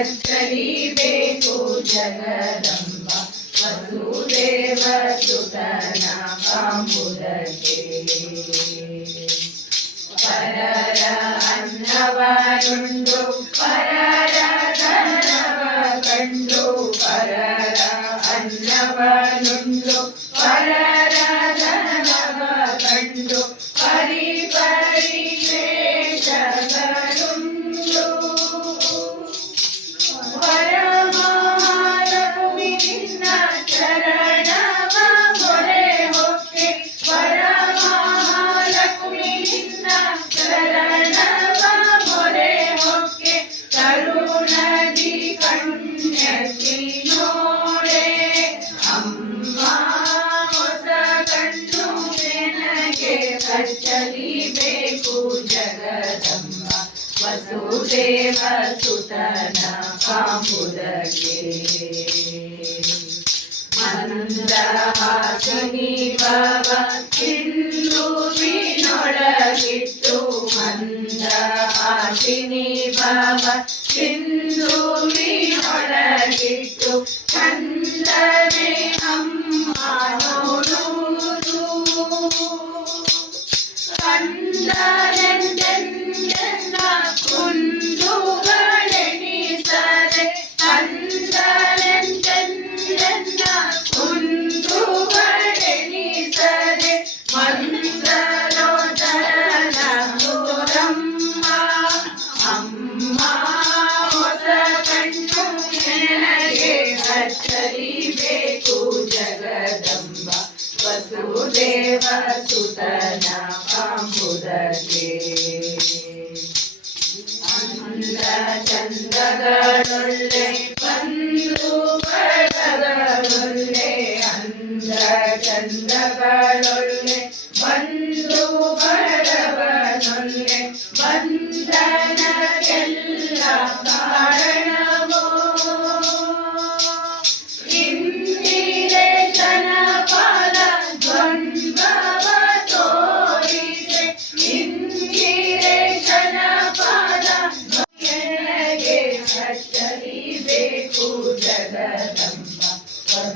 ಹಚ್ಚಲಿಬೇಕು ಜಗದಂಬ ವಸುದೇವ ಸುತನ ಕಾಂಬುದಕ್ಕೆ ಪರರ ಅನ್ನವನುಂಡು ಪರರ ವಸುದೇವ ಸುತನ ಕಾಂಬುದಕ್ಕೆ ಮಂದಹಾಸಿನಿ ಭವ ಸಿಂಧುವಿನೊಳಗಿಟ್ಟು ಮಂದಹಾಸಿನಿ ಭವ ಸಿಂಧುವಿನೊಳಗಿಟ್ಟು ಚಂದನೆ ಅಮ್ಮ ನೋಡುವುದು ವಸುದೇವ ಸುತನ ಕಾಂಬುದಕ್ಕೆ ಅಂದ ಚಂದಗಳೊಳ್ಳೆ ಬಂದು ಬಳಗಗಳೊಳ್ಳೆ ಅಂದ ಚಂದಗಳೊಳ್ಳೆ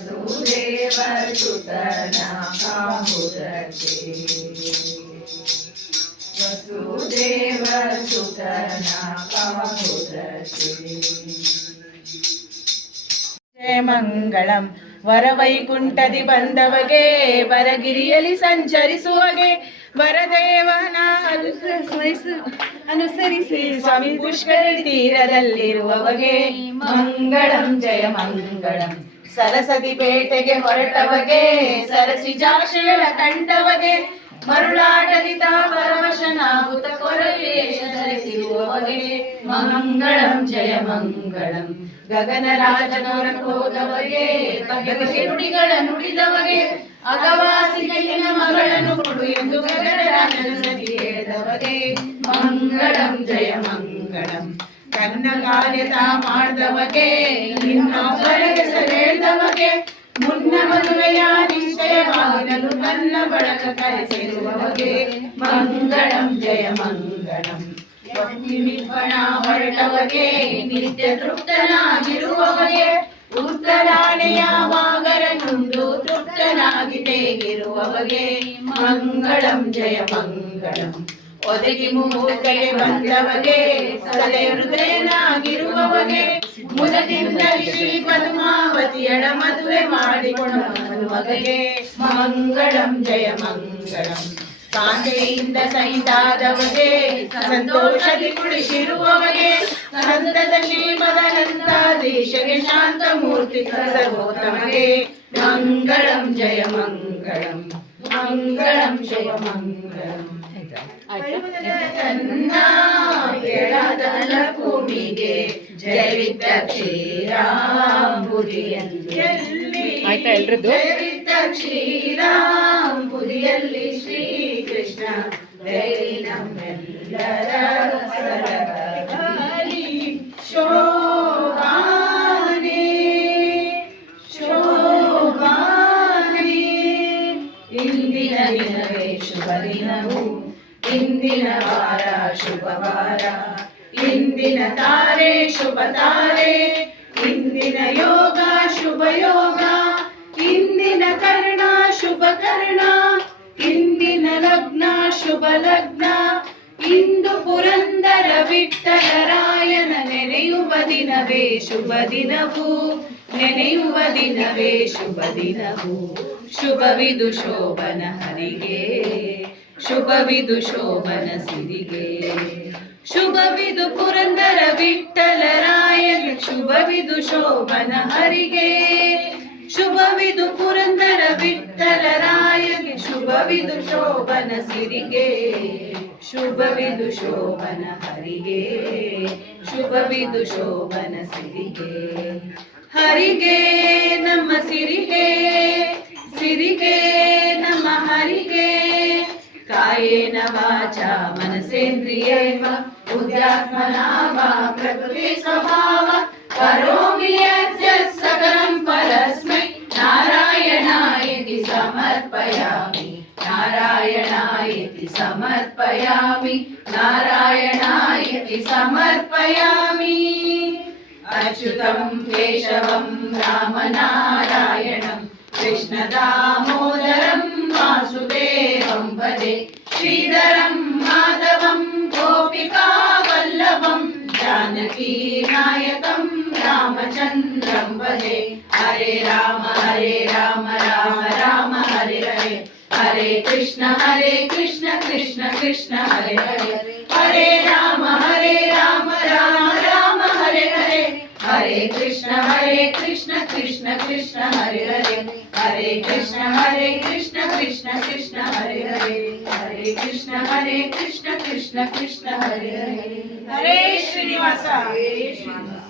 ವಸುದೇವ ಸುತನ ಕಾಂಬುದಕ್ಕೆ ವಸುದೇವ ಸುತನ ಕಾಂಬುದಕ್ಕೆ ಜಯ ಮಂಗಳಂ ವರವೈಕುಂಠದಿ ಬಂದವಗೆ ವರಗಿರಿಯಲ್ಲಿ ಸಂಚರಿಸುವಗೆ ವರದೇವನ ಅನುಸರಿಸಿ ಸ್ವಾಮಿ ಪುಷ್ಕರಿ ತೀರದಲ್ಲಿರುವವಗೆ ಮಂಗಳಂ ಜಯ ಮಂಗಳಂ ಸರಸದಿ ಪೇಟೆಗೆ ಹೊರಟವಗೆ, ಸರಸಿ ಜಾಕ್ಷಗಳ ಕಂಡವಗೆ ಮರುಳಾಟದಿತ ಪರವಶನಾಭುತ ಕೊರವೇಶ ಧರಿಸಿರುವವಗೆ ಮಂಗಳಂ, ಜಯ ಮಂಗಳಂ. ಗಗನರಾಜನವರ ಹೋದವಗೆ ಬಗೆ ಬಗೆ ನುಡಿಗಳ ನುಡಿದವಗೆ ಅಗವಾಸಿಗೆಯನ ಮಗಳನ್ನು ಕೊಡು ಎಂದು ಗಗನರಾಜನ ಸತಿ ಹೇಳಿದವಗೆ. ಮಂಗಳಂ, ಜಯ ಮಂಗಳಂ. ಕಾರ್ಯತಾ ಮಾಡಿದವಗೆ ಮುನ್ನ ಮದುವೆಯ ನಿಶ್ಚಯವಾಗಲು ನನ್ನ ಬಳಕ ಕರೆಸಿರುವವಗೆ ಮಂಗಳಂ, ಜಯ ಮಂಗಳಂ. ನಿಮಿಪ್ಪಣ ಹೊರಟವಗೆ ನಿತ್ಯ ತೃಪ್ತನಾಗಿರುವವಗೆ ಉತ್ತರಾಣೆಯ ವಾಗರನುಂಡು ತೃಪ್ತನಾಗಿ ತೇಗಿರುವವಗೆ ಮಂಗಳಂ, ಜಯ ಮಂಗಳಂ. ಒದಗಿ ಮುಹೂರ್ತಕ್ಕೆ ಬಂದವಗೆ ಸಲೆ ಹೃದಯನಾಗಿರುವವಗೆ ಮುದದಿಂದ ಶ್ರೀ ಮದುವೆ ಮದುವೆ ಮಗಗೆ ಮಂಗಳಂ ಜಯ ಮಂಗಳಂ. ಕಾಂತೆಯಿಂದ ಸಹಿತಾದವಗೆ ಸಂತೋಷದಿ ಕುಳಿಸಿರುವವಗೆ ಸಂತದಲ್ಲಿ ಮದನಂತಾದೇಶಗೆ ಶಾಂತ ಮೂರ್ತಿ ಸರ್ವೋತ್ತಮಗೆ ಮಂಗಳಂ ಜಯ ಮಂಗಳಂ. ಮಂಗಳಂ ಜಯ ಮಂಗಳಂ. ಕೆಳದಲ ಭೂಮಿಗೆ ಜೈವಿತ ಕ್ಷೀರಾಂಬುದಿಯಲ್ಲಿ ಆಯ್ತಾ ಎಲ್ರದ್ದು? ಜೈವಿತ ಕ್ಷೀರಾಂಬುದಿಯಲ್ಲಿ ಶ್ರೀಕೃಷ್ಣ ನಮ್ಮೆಲ್ಲರ ಶೋಭಾನೆ ಶೋಭಾನೆ. ಇಂದಿನ ದಿನವೇ ಶುಭ ದಿನವು ಇಂದಿನ ವಾರ ಶುಭ ವಾರ ಇಂದಿನ ತಾರೆ, ಶುಭ ತಾರೆ. ಇಂದಿನ ಯೋಗ, ಶುಭ ಯೋಗ. ಇಂದಿನ ಕರ್ಣ, ಶುಭ ಕರ್ಣ. ಇಂದಿನ ಲಗ್ನ, ಶುಭ ಲಗ್ನ. ಇಂದು ಪುರಂದರ ವಿಠಲರಾಯನ ನೆನೆಯುವ ದಿನವೇ ಶುಭ ದಿನವು. ನೆನೆಯುವ ದಿನವೇ ಶುಭ ದಿನವು. ಶುಭವಿದು ಶೋಭನ ಹರಿಗೆ. ಶುಭವಿದು ಶೋಭನ ಸಿರಿಗೆ. ಶುಭವಿದು ಪುರಂದರ ವಿಠಲರಾಯನ, ಶುಭವಿದು ಶೋಭನ ಹರಿಗೆ. ಶುಭವಿದು ಪುರಂದರ ವಿಠಲರಾಯನ, ಶುಭವಿದು ಶೋಭನ ಸಿರಿಗೆ. ಶುಭವಿದು ಶೋಭನ ಹರಿಗೆ. ಶುಭವಿದು ಶೋಭನ ಸಿರಿಗೆ. ಹರಿಗೆ ನಮ್ಮ ಸಿರಿಗೆ. ಸಿರಿಗೆ ನಮ್ಮ ಹರಿಗೆ. ಕಾಯೇನ ವಾಚ ಮನಸೇಂದ್ರಿಯೈವ. बुद्ध्यात्मना वा प्रकृतिस्वभाव करोमि यत् सकलं परस्मै नारायणाय इति समर्पयामि। नारायणाय इति समर्पयामि। नारायणाय इति समर्पयामि। अच्युतं केशवं रामनारायणं। कृष्णदामोदरं वासुदेवं भजे श्रीधरम् जानकीनायकं रामचन्द्रं भजे हरे राम हरे राम राम राम, हरे हरे। हरे कृष्ण हरे कृष्ण कृष्ण कृष्ण, हरे हरे। हरे राम हरे राम कृष्ण हरे कृष्ण कृष्ण कृष्ण हरे हरे हरे कृष्ण हरे कृष्ण कृष्ण कृष्ण हरे हरे हरे कृष्ण हरे कृष्ण कृष्ण कृष्ण हरे हरे हरे श्रीनिवास हरे श्रीनिवास